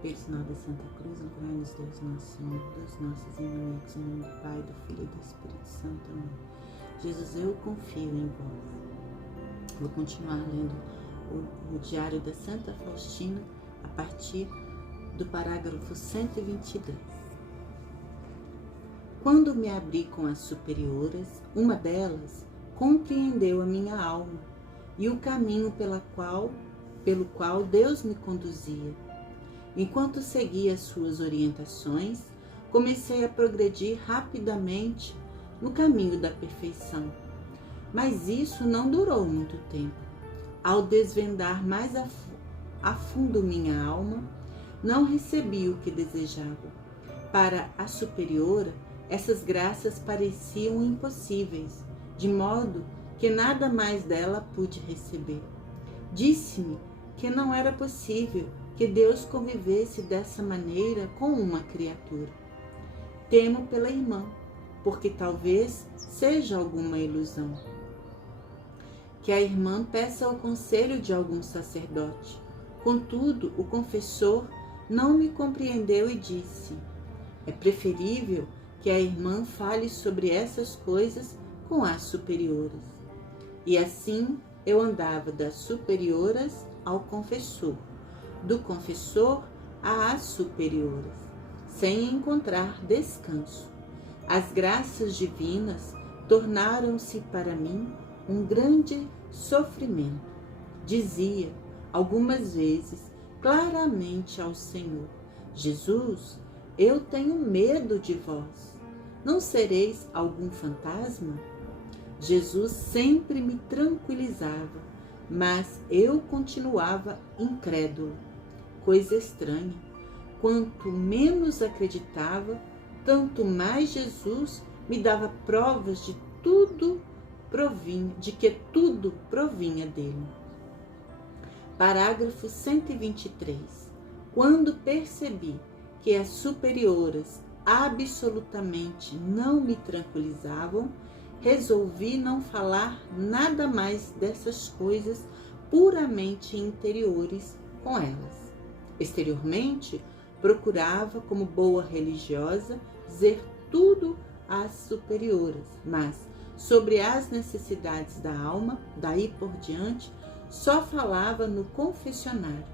Pelo sinal da Santa Cruz, livrai-nos Deus nosso Senhor, dos nossos inimigos, em nome do Pai, do Filho e do Espírito Santo. Amém. Jesus, eu confio em vós. Vou continuar lendo o Diário da Santa Faustina a partir do parágrafo 122. Quando me abri com as superioras, uma delas compreendeu a minha alma e o caminho pelo qual Deus me conduzia. Enquanto seguia suas orientações, comecei a progredir rapidamente no caminho da perfeição. Mas isso não durou muito tempo. Ao desvendar mais a fundo minha alma, não recebi o que desejava. Para a superiora, essas graças pareciam impossíveis, de modo que nada mais dela pude receber. Disse-me que não era possível que Deus convivesse dessa maneira com uma criatura. Temo pela irmã, porque talvez seja alguma ilusão. Que a irmã peça o conselho de algum sacerdote. Contudo, o confessor não me compreendeu e disse: é preferível que a irmã fale sobre essas coisas com as superioras. E assim eu andava das superioras ao confessor, do confessor às superioras, sem encontrar descanso. As graças divinas tornaram-se para mim um grande sofrimento. Dizia algumas vezes claramente ao Senhor: Jesus, eu tenho medo de vós. Não sereis algum fantasma? Jesus sempre me tranquilizava, mas eu continuava incrédulo. Coisa estranha, quanto menos acreditava, tanto mais Jesus me dava provas de que tudo provinha dele. Parágrafo 123. Quando percebi que as superioras absolutamente não me tranquilizavam, resolvi não falar nada mais dessas coisas puramente interiores com elas. Exteriormente, procurava, como boa religiosa, dizer tudo às superioras, mas sobre as necessidades da alma, daí por diante, só falava no confessionário.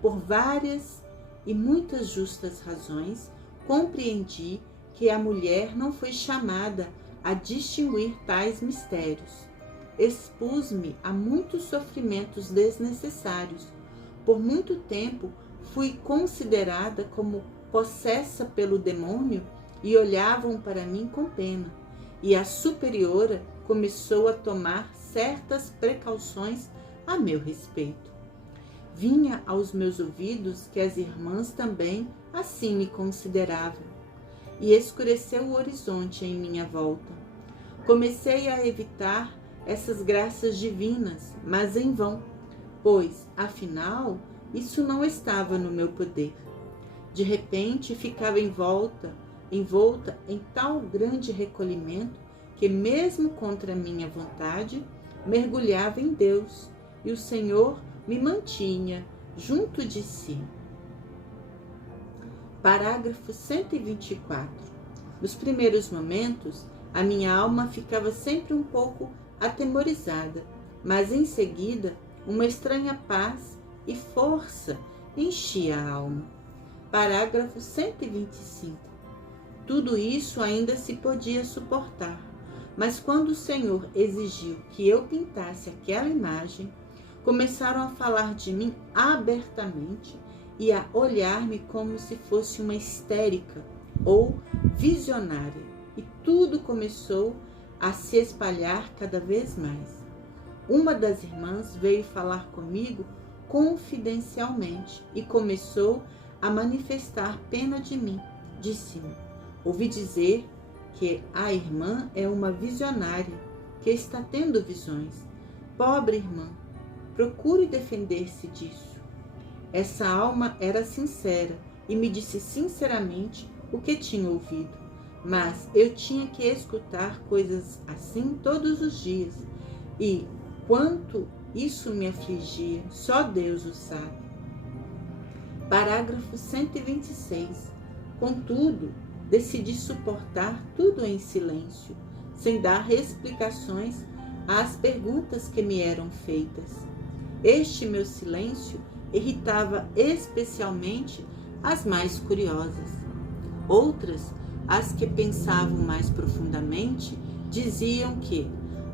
Por várias e muitas justas razões, compreendi que a mulher não foi chamada a distinguir tais mistérios. Expus-me a muitos sofrimentos desnecessários. Por muito tempo fui considerada como possessa pelo demônio e olhavam para mim com pena. E a superiora começou a tomar certas precauções a meu respeito. Vinha aos meus ouvidos que as irmãs também assim me consideravam, e escureceu o horizonte em minha volta. Comecei a evitar essas graças divinas, mas em vão, pois, afinal, isso não estava no meu poder. De repente, ficava envolta em tal grande recolhimento que, mesmo contra minha vontade, mergulhava em Deus, e o Senhor me mantinha junto de si. Parágrafo 124. Nos primeiros momentos, a minha alma ficava sempre um pouco atemorizada, mas em seguida, uma estranha paz e força enchia a alma. Parágrafo 125. Tudo isso ainda se podia suportar, mas quando o Senhor exigiu que eu pintasse aquela imagem, começaram a falar de mim abertamente e a olhar-me como se fosse uma histérica ou visionária, e tudo começou a se espalhar cada vez mais. Uma das irmãs veio falar comigo confidencialmente e começou a manifestar pena de mim. Disse-me: ouvi dizer que a irmã é uma visionária, que está tendo visões. Pobre irmã, procure defender-se disso. Essa alma era sincera e me disse sinceramente o que tinha ouvido, mas eu tinha que escutar coisas assim todos os dias, e quanto isso me afligia, só Deus o sabe. Parágrafo 126. Contudo, decidi suportar tudo em silêncio, sem dar explicações às perguntas que me eram feitas. Este meu silêncio irritava especialmente as mais curiosas. Outras, as que pensavam mais profundamente, diziam que,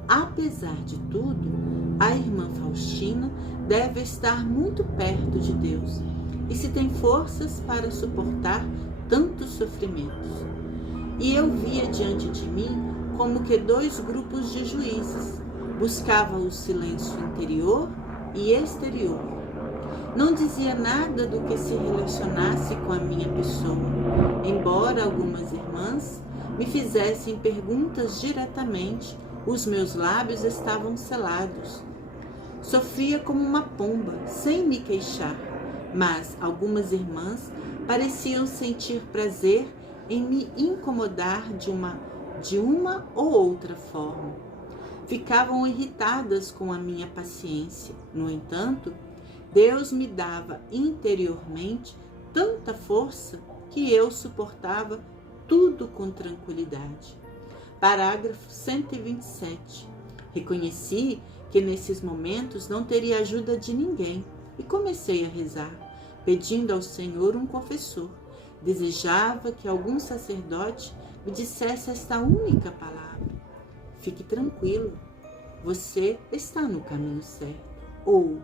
apesar de tudo, a irmã Faustina deve estar muito perto de Deus e se tem forças para suportar tantos sofrimentos. E eu via diante de mim como que dois grupos de juízes buscavam o silêncio interior e exterior. Não dizia nada do que se relacionasse com a minha pessoa, embora algumas irmãs me fizessem perguntas diretamente, os meus lábios estavam selados. Sofria como uma pomba, sem me queixar, mas algumas irmãs pareciam sentir prazer em me incomodar de uma ou outra forma. Ficavam irritadas com a minha paciência. No entanto, Deus me dava interiormente tanta força que eu suportava tudo com tranquilidade. Parágrafo 127. Reconheci que nesses momentos não teria ajuda de ninguém e comecei a rezar, pedindo ao Senhor um confessor. Desejava que algum sacerdote me dissesse esta única palavra: fique tranquilo, você está no caminho certo. Ou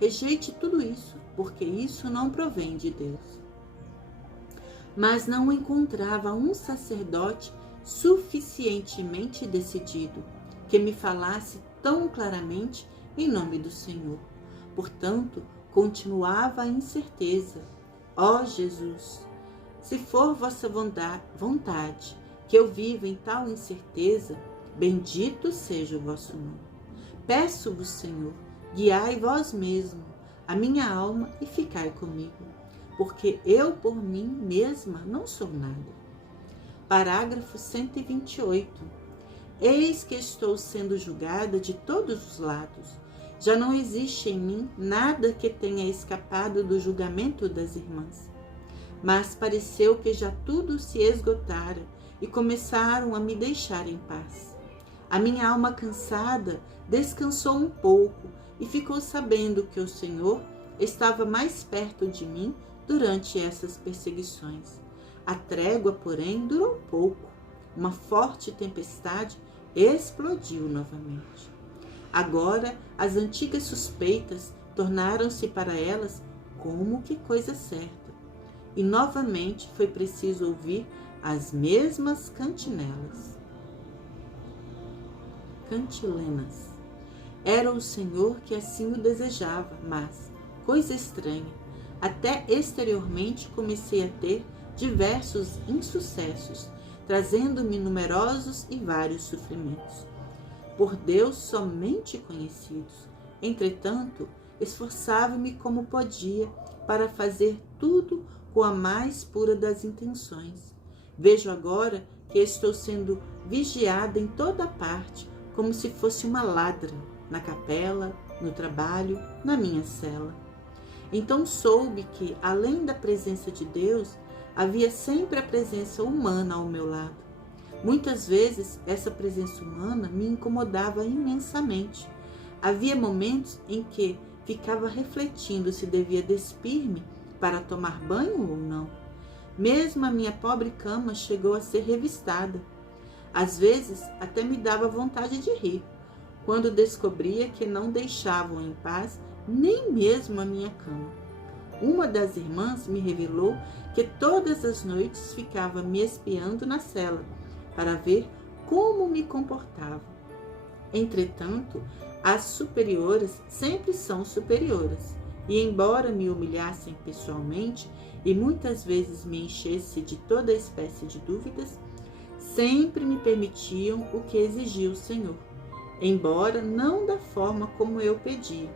rejeite tudo isso, porque isso não provém de Deus. Mas não encontrava um sacerdote suficientemente decidido que me falasse tão claramente em nome do Senhor. Portanto, continuava a incerteza. Ó Jesus, se for vossa vontade que eu viva em tal incerteza, bendito seja o vosso nome. Peço-vos, Senhor, guiai vós mesmo a minha alma e ficai comigo, porque eu por mim mesma não sou nada. Parágrafo 128. Eis que estou sendo julgada de todos os lados. Já não existe em mim nada que tenha escapado do julgamento das irmãs. Mas pareceu que já tudo se esgotara e começaram a me deixar em paz. A minha alma cansada descansou um pouco e ficou sabendo que o Senhor estava mais perto de mim durante essas perseguições. A trégua, porém, durou pouco. Uma forte tempestade explodiu novamente. Agora, as antigas suspeitas tornaram-se para elas como que coisa certa. E novamente foi preciso ouvir as mesmas cantilenas. Era o Senhor que assim o desejava, mas, coisa estranha, até exteriormente comecei a ter diversos insucessos, trazendo-me numerosos e vários sofrimentos. Por Deus somente conhecidos. Entretanto, esforçava-me como podia para fazer tudo com a mais pura das intenções. Vejo agora que estou sendo vigiada em toda parte, como se fosse uma ladra, na capela, no trabalho, na minha cela. Então soube que, além da presença de Deus, havia sempre a presença humana ao meu lado. Muitas vezes essa presença humana me incomodava imensamente. Havia momentos em que ficava refletindo se devia despir-me para tomar banho ou não. Mesmo a minha pobre cama chegou a ser revistada. Às vezes até me dava vontade de rir, quando descobria que não deixavam em paz nem mesmo a minha cama. Uma das irmãs me revelou que todas as noites ficava me espiando na cela, para ver como me comportava. Entretanto, as superioras sempre são superioras, e embora me humilhassem pessoalmente e muitas vezes me enchesse de toda espécie de dúvidas, sempre me permitiam o que exigia o Senhor, embora não da forma como eu pedia.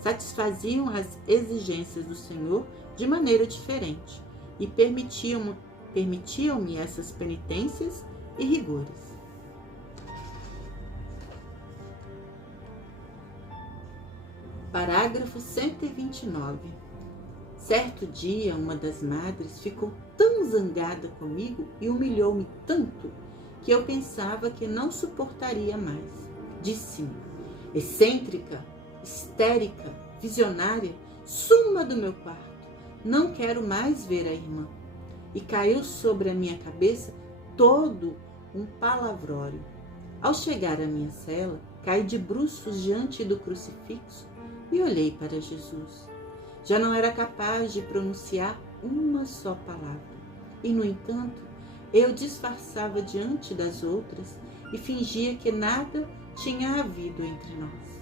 Satisfaziam as exigências do Senhor de maneira diferente e permitiam-me essas penitências e rigores. Parágrafo 129. Certo dia, uma das madres ficou tão zangada comigo e humilhou-me tanto que eu pensava que não suportaria mais. Disse-me: excêntrica, histérica, visionária, suma do meu quarto. Não quero mais ver a irmã. E caiu sobre a minha cabeça todo um palavrório. Ao chegar à minha cela, caí de bruços diante do crucifixo e olhei para Jesus. Já não era capaz de pronunciar uma só palavra. E, no entanto, eu disfarçava diante das outras e fingia que nada tinha havido entre nós.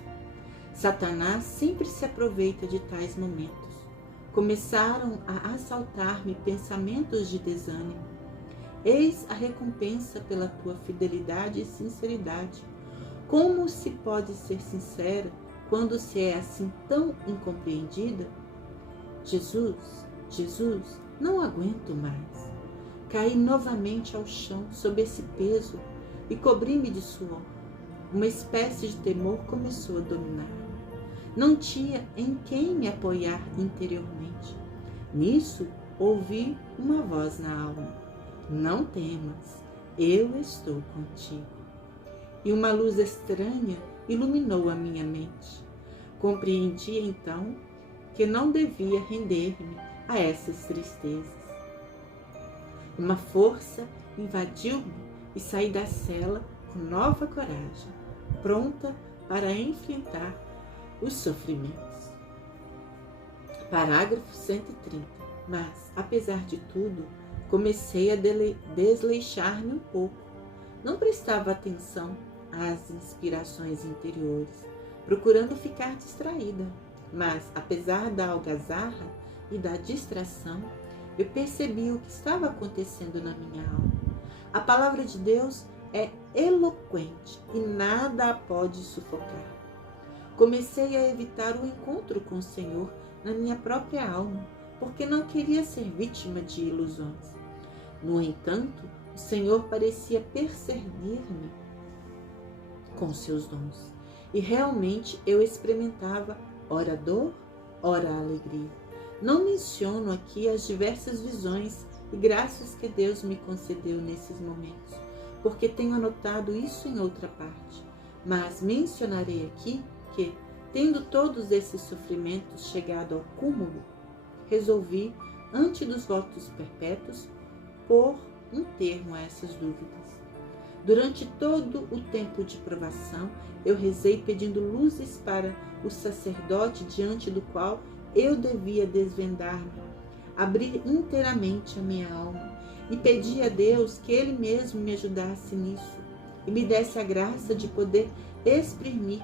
Satanás sempre se aproveita de tais momentos. Começaram a assaltar-me pensamentos de desânimo. Eis a recompensa pela tua fidelidade e sinceridade. Como se pode ser sincera quando se é assim tão incompreendida? Jesus, não aguento mais. Caí novamente ao chão sob esse peso e cobri-me de suor. Uma espécie de temor começou a dominar. Não tinha em quem me apoiar interiormente. Nisso, ouvi uma voz na alma: não temas, eu estou contigo. E uma luz estranha iluminou a minha mente. Compreendi então que não devia render-me a essas tristezas. Uma força invadiu-me e saí da cela com nova coragem, pronta para enfrentar os sofrimentos. Parágrafo 130. Mas, apesar de tudo, comecei a desleixar-me um pouco. Não prestava atenção às inspirações interiores, procurando ficar distraída. Mas, apesar da algazarra e da distração, eu percebi o que estava acontecendo na minha alma. A palavra de Deus é eloquente e nada a pode sufocar. Comecei a evitar o encontro com o Senhor na minha própria alma, porque não queria ser vítima de ilusões. No entanto, o Senhor parecia perseguir-me com seus dons, e realmente eu experimentava ora dor, ora alegria. Não menciono aqui as diversas visões e graças que Deus me concedeu nesses momentos, porque tenho anotado isso em outra parte. Mas mencionarei aqui que, tendo todos esses sofrimentos chegado ao cúmulo, resolvi, ante dos votos perpétuos, pôr um termo a essas dúvidas. Durante todo o tempo de provação, eu rezei pedindo luzes para o sacerdote diante do qual eu devia desvendar-me, abrir inteiramente a minha alma e pedir a Deus que Ele mesmo me ajudasse nisso e me desse a graça de poder exprimir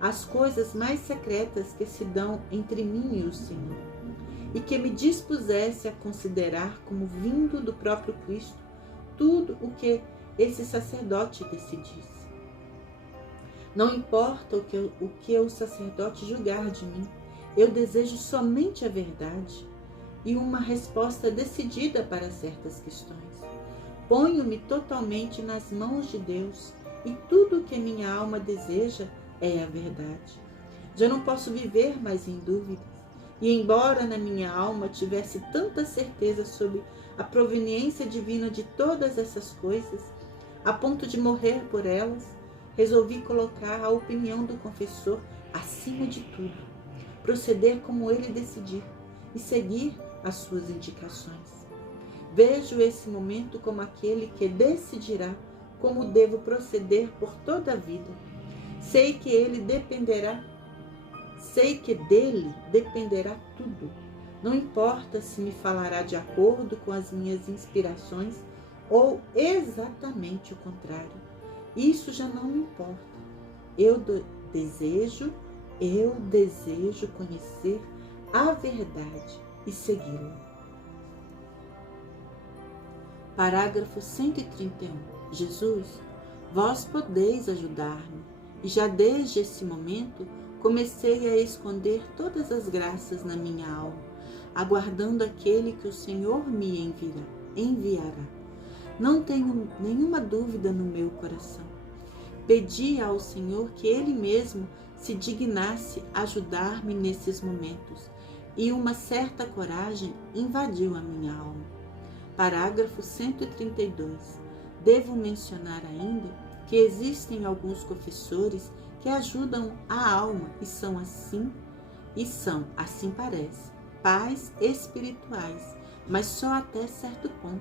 as coisas mais secretas que se dão entre mim e o Senhor, e que me dispusesse a considerar como vindo do próprio Cristo tudo o que esse sacerdote decidisse. Não importa o que o sacerdote julgar de mim, eu desejo somente a verdade e uma resposta decidida para certas questões. Ponho-me totalmente nas mãos de Deus e tudo o que minha alma deseja é a verdade. Já não posso viver mais em dúvidas, e embora na minha alma tivesse tanta certeza sobre a proveniência divina de todas essas coisas, a ponto de morrer por elas, resolvi colocar a opinião do confessor acima de tudo, proceder como ele decidir e seguir as suas indicações. Vejo esse momento como aquele que decidirá como devo proceder por toda a vida. Sei que dele dependerá tudo. Não importa se me falará de acordo com as minhas inspirações ou exatamente o contrário. Isso já não me importa. Eu desejo conhecer a verdade e segui-la. Parágrafo 131. Jesus, vós podeis ajudar-me, e já desde esse momento comecei a esconder todas as graças na minha alma, aguardando aquele que o Senhor me enviará. Não tenho nenhuma dúvida no meu coração. Pedi ao Senhor que Ele mesmo se dignasse ajudar-me nesses momentos, e uma certa coragem invadiu a minha alma. Parágrafo 132. Devo mencionar ainda que existem alguns confessores que ajudam a alma e são, assim parece, pais espirituais, mas só até certo ponto,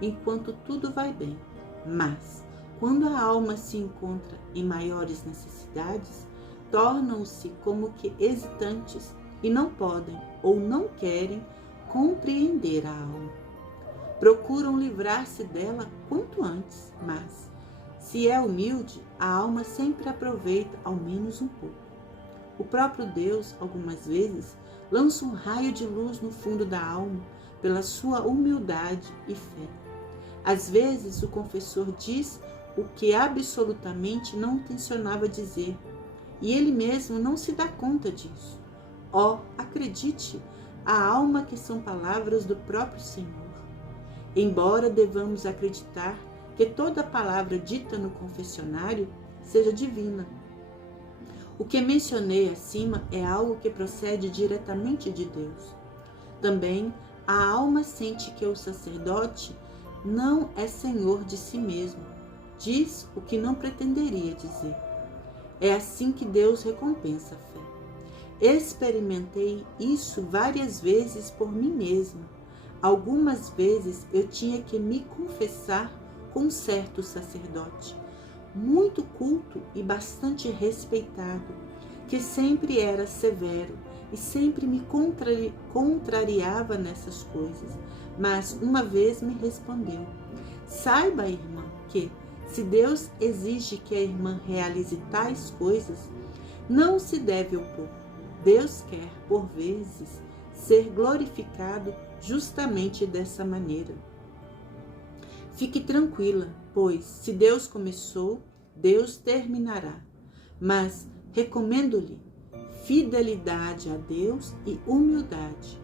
enquanto tudo vai bem. Mas, quando a alma se encontra em maiores necessidades, tornam-se como que hesitantes e não podem ou não querem compreender a alma. Procuram livrar-se dela quanto antes, mas, se é humilde, a alma sempre aproveita ao menos um pouco. O próprio Deus, algumas vezes, lança um raio de luz no fundo da alma pela sua humildade e fé. Às vezes, o confessor diz o que absolutamente não intencionava dizer, e ele mesmo não se dá conta disso. Acredite, a alma que são palavras do próprio Senhor. Embora devamos acreditar que toda palavra dita no confessionário seja divina, o que mencionei acima é algo que procede diretamente de Deus. Também a alma sente que o sacerdote não é senhor de si mesmo, diz o que não pretenderia dizer. É assim que Deus recompensa a fé. Experimentei isso várias vezes por mim mesma. Algumas vezes eu tinha que me confessar com um certo sacerdote, muito culto e bastante respeitado, que sempre era severo e sempre me contrariava nessas coisas. Mas uma vez me respondeu: saiba, irmã, que se Deus exige que a irmã realize tais coisas, não se deve opor. Deus quer, por vezes, ser glorificado justamente dessa maneira. Fique tranquila, pois se Deus começou, Deus terminará. Mas recomendo-lhe fidelidade a Deus e humildade.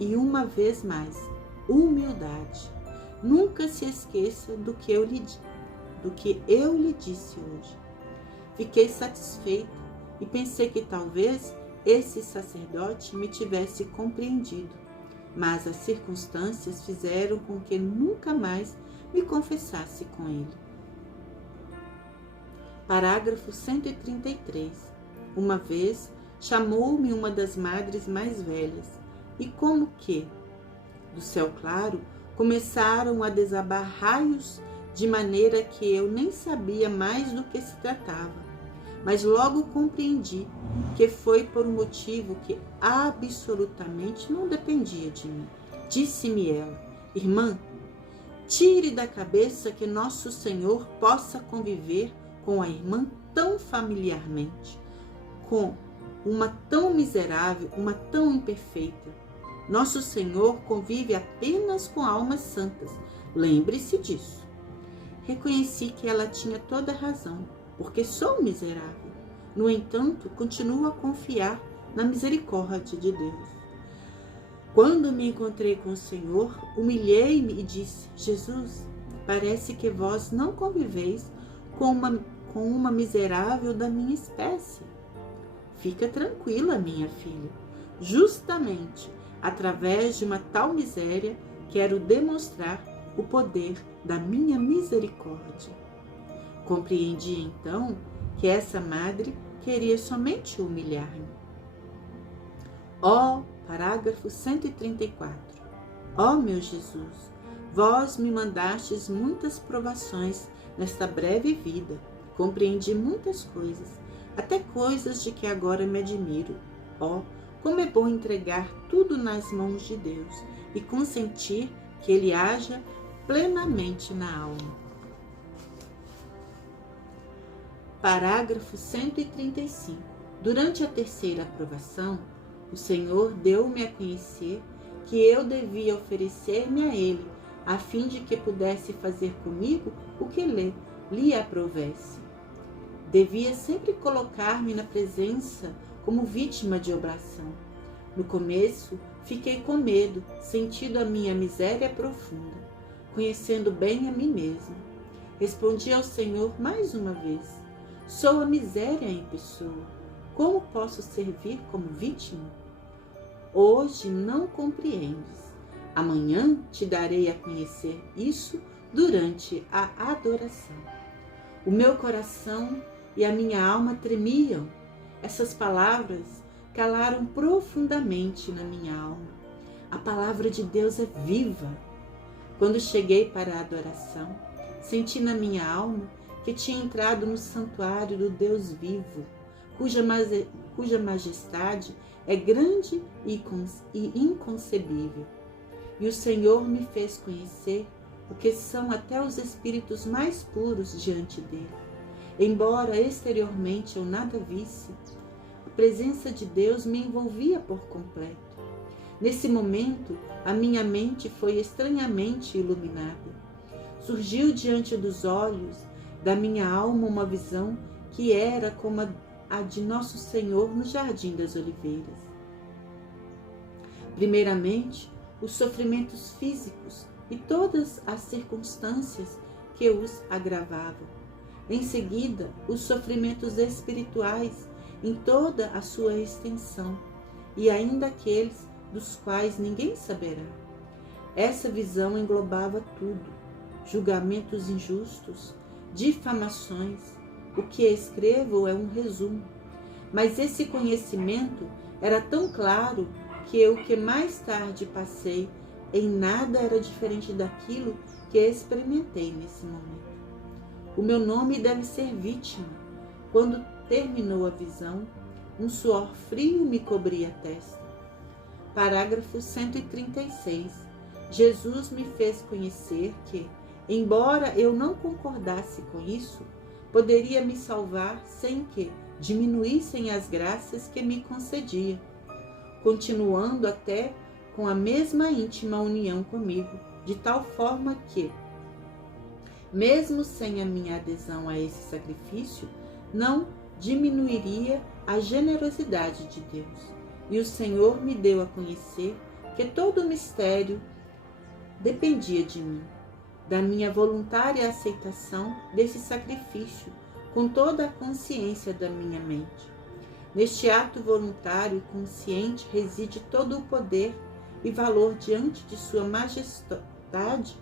E uma vez mais, humildade. Nunca se esqueça do que eu lhe disse hoje. Fiquei satisfeita e pensei que talvez esse sacerdote me tivesse compreendido, mas as circunstâncias fizeram com que nunca mais me confessasse com ele. Parágrafo 133. Uma vez chamou-me uma das madres mais velhas e, como que, do céu claro, começaram a desabar raios de maneira que eu nem sabia mais do que se tratava. Mas logo compreendi que foi por um motivo que absolutamente não dependia de mim. Disse-me ela: irmã, tire da cabeça que nosso Senhor possa conviver com a irmã tão familiarmente, com uma tão miserável, uma tão imperfeita. Nosso Senhor convive apenas com almas santas. Lembre-se disso. Reconheci que ela tinha toda a razão, porque sou miserável. No entanto, continuo a confiar na misericórdia de Deus. Quando me encontrei com o Senhor, humilhei-me e disse: Jesus, parece que vós não conviveis com uma miserável da minha espécie. Fica tranquila, minha filha. Justamente através de uma tal miséria, quero demonstrar o poder da minha misericórdia. Compreendi então que essa madre queria somente humilhar-me. Parágrafo 134. Meu Jesus, vós me mandastes muitas provações nesta breve vida. Compreendi muitas coisas, até coisas de que agora me admiro. Como é bom entregar tudo nas mãos de Deus e consentir que Ele haja plenamente na alma. Parágrafo 135. Durante a terceira aprovação, o Senhor deu-me a conhecer que eu devia oferecer-me a Ele, a fim de que pudesse fazer comigo o que lhe aprovesse. Devia sempre colocar-me na presença como vítima de oblação. No começo, fiquei com medo, sentindo a minha miséria profunda, conhecendo bem a mim mesma. Respondi ao Senhor mais uma vez: sou a miséria em pessoa. Como posso servir como vítima? hoje não compreendes. Amanhã te darei a conhecer isso durante a adoração. O meu coração e a minha alma tremiam. Essas palavras calaram profundamente na minha alma. A palavra de Deus é viva. Quando cheguei para a adoração, senti na minha alma que tinha entrado no santuário do Deus vivo, cuja majestade é grande e inconcebível. E o Senhor me fez conhecer o que são até os espíritos mais puros diante dele. Embora exteriormente eu nada visse, a presença de Deus me envolvia por completo. Nesse momento, a minha mente foi estranhamente iluminada. Surgiu diante dos olhos da minha alma uma visão que era como a de Nosso Senhor no Jardim das Oliveiras. Primeiramente, os sofrimentos físicos e todas as circunstâncias que os agravavam. Em seguida, os sofrimentos espirituais em toda a sua extensão, e ainda aqueles dos quais ninguém saberá. Essa visão englobava tudo: julgamentos injustos, difamações. O que escrevo é um resumo, mas esse conhecimento era tão claro que o que mais tarde passei em nada era diferente daquilo que experimentei nesse momento. O meu nome deve ser vítima. Quando terminou a visão, um suor frio me cobria a testa. Parágrafo 136. Jesus me fez conhecer que, embora eu não concordasse com isso, poderia me salvar sem que diminuíssem as graças que me concedia, continuando até com a mesma íntima união comigo, de tal forma que, mesmo sem a minha adesão a esse sacrifício, não diminuiria a generosidade de Deus. E o Senhor me deu a conhecer que todo o mistério dependia de mim, da minha voluntária aceitação desse sacrifício, com toda a consciência da minha mente. Neste ato voluntário e consciente reside todo o poder e valor diante de sua majestade,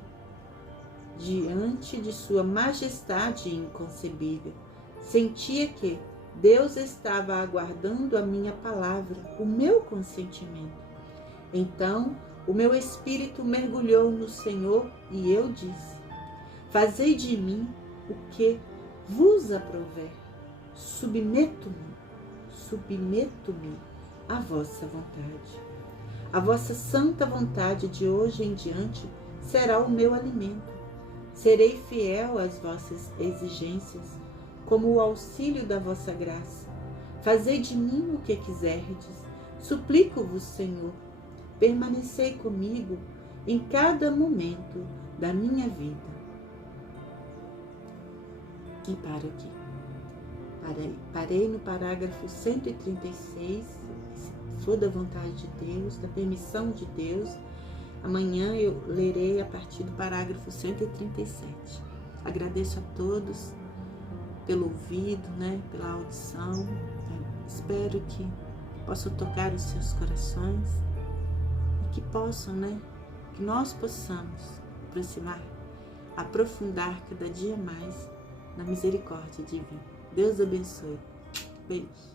inconcebível. Sentia que Deus estava aguardando a minha palavra, o meu consentimento. Então, o meu espírito mergulhou no Senhor e eu disse: fazei de mim o que vos aprouver. Submeto-me à vossa vontade. A vossa santa vontade de hoje em diante será o meu alimento. Serei fiel às vossas exigências, como o auxílio da vossa graça. Fazei de mim o que quiserdes. Suplico-vos, Senhor, permanecei comigo em cada momento da minha vida. E paro aqui. Parei no parágrafo 136, se for da vontade de Deus, da permissão de Deus. Amanhã eu lerei a partir do parágrafo 137. Agradeço a todos pelo ouvido, pela audição. Espero que possam tocar os seus corações e que possam, que nós possamos aproximar, aprofundar cada dia mais na misericórdia divina. Deus abençoe. Beijo.